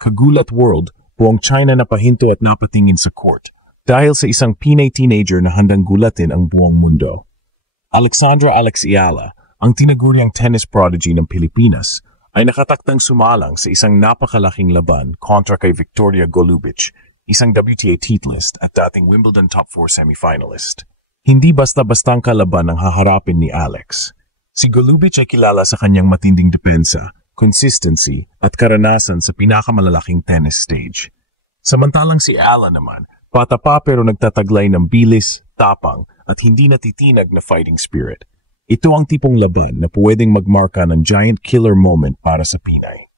Kagulat World, buong China na pahinto at napatingin sa court dahil sa isang Pinay teenager na handang gulatin ang buong mundo. Alexandra Alex Ayala, ang tinaguriang tennis prodigy ng Pilipinas, ay nakatakdang sumalang sa isang napakalaking laban kontra kay Victoria Golubic, isang WTA titleist at dating Wimbledon Top 4 semifinalist. Hindi basta-bastang kalaban ang haharapin ni Alex. Si Golubic ay kilala sa kanyang matinding depensa, consistency at karanasan sa pinakamalalaking tennis stage. Samantalang si Ayala naman, patapa pero nagtataglay ng bilis, tapang at hindi natitinag na fighting spirit. Ito ang tipong laban na pwedeng magmarka ng giant killer moment para sa Pinay.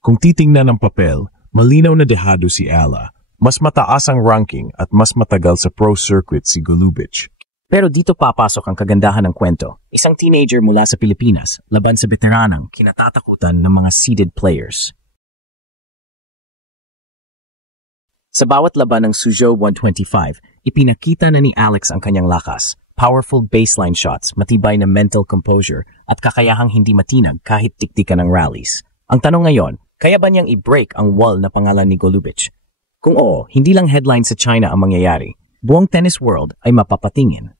Kung titingnan ng papel, malinaw na dehado si Ayala. Mas mataas ang ranking at mas matagal sa pro circuit si Golubic. Pero dito papasok ang kagandahan ng kwento. Isang teenager mula sa Pilipinas, laban sa veteranang kinatatakutan ng mga seeded players. Sa bawat laban ng Suzhou 125, ipinakita na ni Alex ang kanyang lakas, powerful baseline shots, matibay na mental composure, at kakayahang hindi matinag kahit tiktikan ng rallies. Ang tanong ngayon, kaya ba niyang i-break ang wall na pangalan ni Golubic? Kung oo, hindi lang headline sa China ang mangyayari. Buong tennis world ay mapapatingin.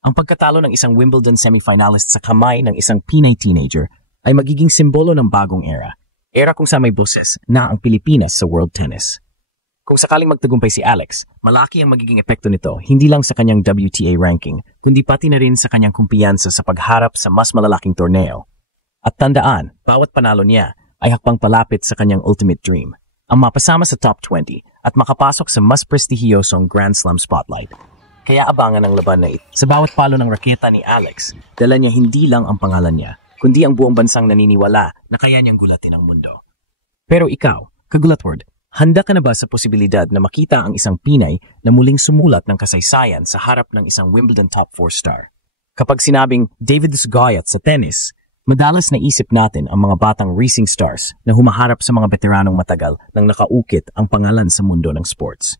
Ang pagkatalo ng isang Wimbledon semifinalist sa kamay ng isang Pinay teenager ay magiging simbolo ng bagong era. Era kung saan may boses na ang Pilipinas sa world tennis. Kung sakaling magtagumpay si Alex, malaki ang magiging epekto nito hindi lang sa kanyang WTA ranking, kundi pati na rin sa kanyang kumpiyansa sa pagharap sa mas malalaking torneo. At tandaan, bawat panalo niya ay hakbang palapit sa kanyang ultimate dream, ang mapasama sa top 20 at makapasok sa mas prestihiyosong Grand Slam spotlight. Kaya abangan ang laban na ito. Sa bawat palo ng raketa ni Alex, dala niya hindi lang ang pangalan niya, kundi ang buong bansang naniniwala na kaya niyang gulatin ang mundo. Pero ikaw, Kagulatward, handa ka na ba sa posibilidad na makita ang isang Pinay na muling sumulat ng kasaysayan sa harap ng isang Wimbledon Top 4 star? Kapag sinabing David Sgoyat sa tennis, madalas naisip natin ang mga batang racing stars na humaharap sa mga veteranong matagal nang nakaukit ang pangalan sa mundo ng sports.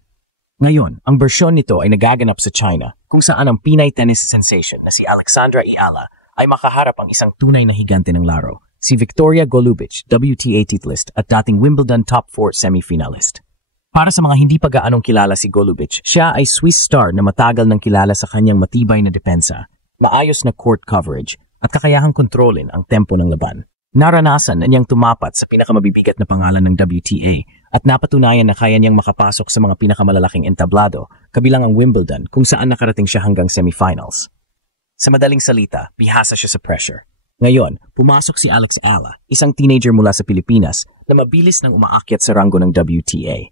Ngayon, ang bersyon nito ay nagaganap sa China kung saan ang Pinay tennis sensation na si Alexandra Ayala ay makaharap ang isang tunay na higante ng laro, si Victoria Golubic, WTA titleist at dating Wimbledon Top 4 semifinalist. Para sa mga hindi pa gaanong kilala si Golubic, siya ay Swiss star na matagal nang kilala sa kanyang matibay na depensa, maayos na court coverage at kakayahang kontrolin ang tempo ng laban. Naranasan na niyang tumapat sa pinakamabibigat na pangalan ng WTA at napatunayan na kaya niyang makapasok sa mga pinakamalalaking entablado, kabilang ang Wimbledon kung saan nakarating siya hanggang semifinals. Sa madaling salita, bihasa siya sa pressure. Ngayon, pumasok si Alex Ayala, isang teenager mula sa Pilipinas na mabilis nang umaakyat sa ranggo ng WTA.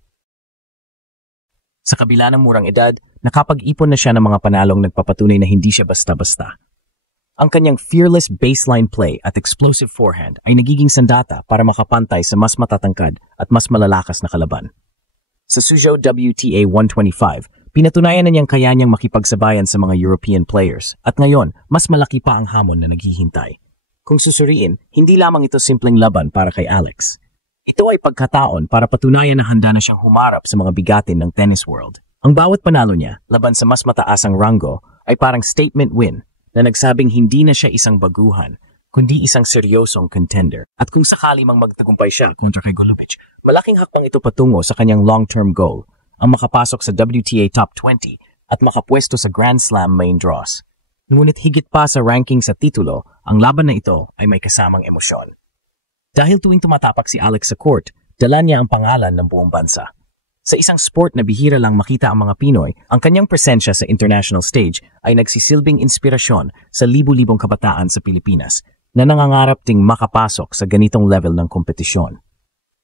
Sa kabila ng murang edad, nakapag-ipon na siya ng mga panalong nagpapatunay na hindi siya basta-basta. Ang kanyang fearless baseline play at explosive forehand ay nagiging sandata para makapantay sa mas matatangkad at mas malalakas na kalaban. Sa Suzhou WTA 125, pinatunayan na niyang kaya niyang makipagsabayan sa mga European players at ngayon, mas malaki pa ang hamon na naghihintay. Kung susuriin, hindi lamang ito simpleng laban para kay Alex. Ito ay pagkataon para patunayan na handa na siyang humarap sa mga bigatin ng tennis world. Ang bawat panalo niya, laban sa mas mataasang ranggo, ay parang statement win na nagsabing hindi na siya isang baguhan, kundi isang seryosong contender. At kung sakali mang magtagumpay siya kontra kay Golubic, malaking hakbang ito patungo sa kanyang long-term goal, ang makapasok sa WTA Top 20 at makapwesto sa Grand Slam main draws. Ngunit higit pa sa ranking sa titulo, ang laban na ito ay may kasamang emosyon. Dahil tuwing tumatapak si Alex sa court, dala niya ang pangalan ng buong bansa. Sa isang sport na bihira lang makita ang mga Pinoy, ang kanyang presensya sa international stage ay nagsisilbing inspirasyon sa libu-libong kabataan sa Pilipinas na nangangarap ding makapasok sa ganitong level ng kompetisyon.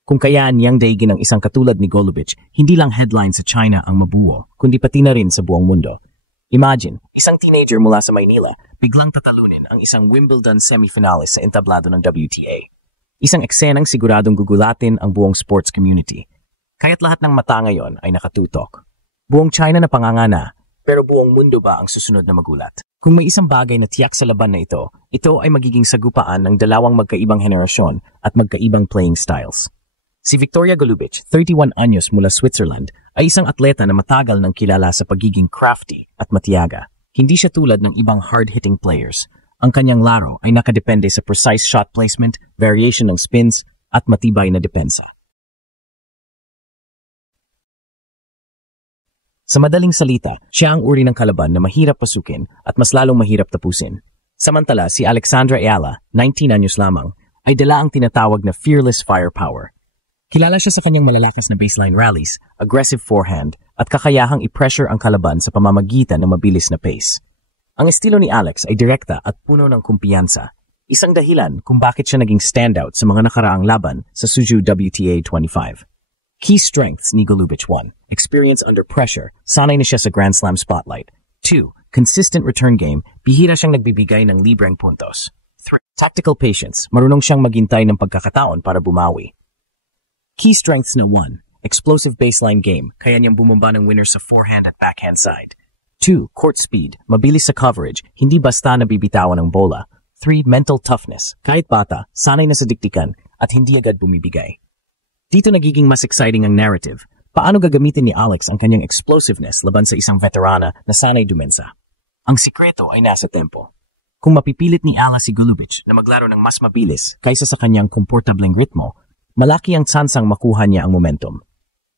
Kung kayaan niyang daigin ang isang katulad ni Golubic, hindi lang headline sa China ang mabuo, kundi pati na rin sa buong mundo. Imagine, isang teenager mula sa Maynila, biglang tatalunin ang isang Wimbledon semifinalist sa entablado ng WTA. Isang eksenang siguradong gugulatin ang buong sports community. Kaya't lahat ng mata ngayon ay nakatutok. Buong China na pangangana, pero buong mundo ba ang susunod na magulat? Kung may isang bagay na tiyak sa laban na ito ay magiging sagupaan ng dalawang magkaibang henerasyon at magkaibang playing styles. Si Victoria Golubic, 31 anyos mula Switzerland, ay isang atleta na matagal nang kilala sa pagiging crafty at matiyaga. Hindi siya tulad ng ibang hard-hitting players. Ang kanyang laro ay nakadepende sa precise shot placement, variation ng spins, at matibay na depensa. Sa madaling salita, siya ang uri ng kalaban na mahirap pasukin at mas lalong mahirap tapusin. Samantala, si Alexandra Ayala, 19 anyos lamang, ay dala ang tinatawag na fearless firepower. Kilala siya sa kanyang malalakas na baseline rallies, aggressive forehand, at kakayahang i-pressure ang kalaban sa pamamagitan ng mabilis na pace. Ang estilo ni Alex ay direkta at puno ng kumpiyansa. Isang dahilan kung bakit siya naging standout sa mga nakaraang laban sa Suzhou WTA 25. Key strengths ni Golubic: 1. Experience under pressure, sanay na siya sa Grand Slam spotlight. 2. Consistent return game, bihira siyang nagbibigay ng libreng puntos. 3. Tactical patience, marunong siyang maghintay ng pagkakataon para bumawi. Key strengths na: 1. Explosive baseline game, kaya niyang bumomba ng winners sa forehand at backhand side. 2. Court speed, mabilis sa coverage, hindi basta nabibitawan ng bola. 3. Mental toughness, kahit bata, sanay na sa diktikan at hindi agad bumibigay. Dito nagiging mas exciting ang narrative. Paano gagamitin ni Alex ang kanyang explosiveness laban sa isang veterana na sanay dumensa? Ang sikreto ay nasa tempo. Kung mapipilit ni Ayala si Golubic na maglaro ng mas mabilis kaysa sa kanyang komportableng ritmo, malaki ang tsansang makuha niya ang momentum.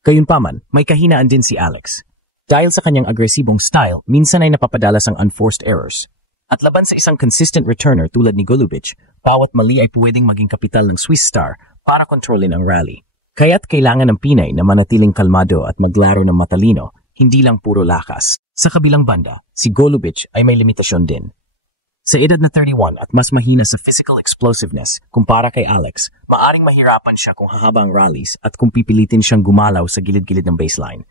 Gayunpaman, may kahinaan din si Alex. Dahil sa kanyang agresibong style, minsan ay napapadalas ang unforced errors. At laban sa isang consistent returner tulad ni Golubic, bawat mali ay pwedeng maging kapital ng Swiss star para kontrolin ang rally. Kaya't kailangan ng Pinay na manatiling kalmado at maglaro ng matalino, hindi lang puro lakas. Sa kabilang banda, si Golubic ay may limitasyon din. Sa edad na 31 at mas mahina sa physical explosiveness kumpara kay Alex, maaring mahirapan siya kung hahaba ang rallies at kung pipilitin siyang gumalaw sa gilid-gilid ng baseline.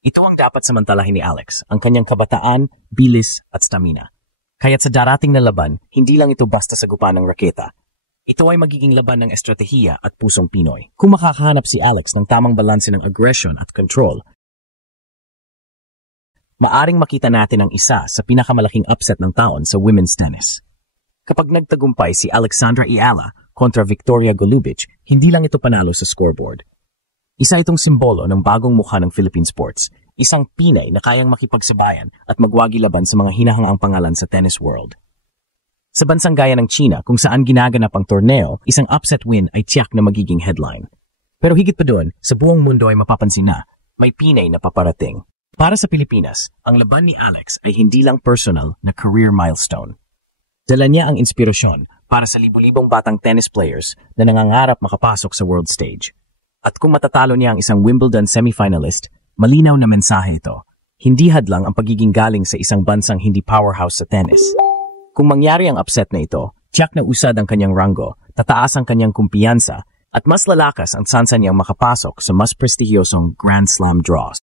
Ito ang dapat samantalahin ni Alex, ang kanyang kabataan, bilis at stamina. Kaya't sa darating na laban, hindi lang ito basta sagupan ng raketa. Ito ay magiging laban ng estratehiya at pusong Pinoy. Kung makakahanap si Alex ng tamang balanse ng aggression at control, maaring makita natin ang isa sa pinakamalaking upset ng taon sa women's tennis. Kapag nagtagumpay si Alexandra Ayala kontra Victoria Golubic, hindi lang ito panalo sa scoreboard. Isa itong simbolo ng bagong mukha ng Philippine sports, isang Pinay na kayang makipagsabayan at magwagi laban sa mga hinahangaang pangalan sa tennis world. Sa bansang gaya ng China, kung saan ginaganap ang torneo, isang upset win ay tiyak na magiging headline. Pero higit pa doon, sa buong mundo ay mapapansin na may Pinay na paparating. Para sa Pilipinas, ang laban ni Alex ay hindi lang personal na career milestone. Dala niya ang inspirasyon para sa libu-libong batang tennis players na nangangarap makapasok sa world stage. At kung matatalo niya ang isang Wimbledon semifinalist, malinaw na mensahe ito. Hindi hadlang ang pagiging galing sa isang bansang hindi powerhouse sa tennis. Kung mangyari ang upset na ito, tiyak na usad ang kanyang ranggo, tataas ang kanyang kumpiyansa, at mas lalakas ang tsansa niyang makapasok sa mas prestihiyosong Grand Slam draws.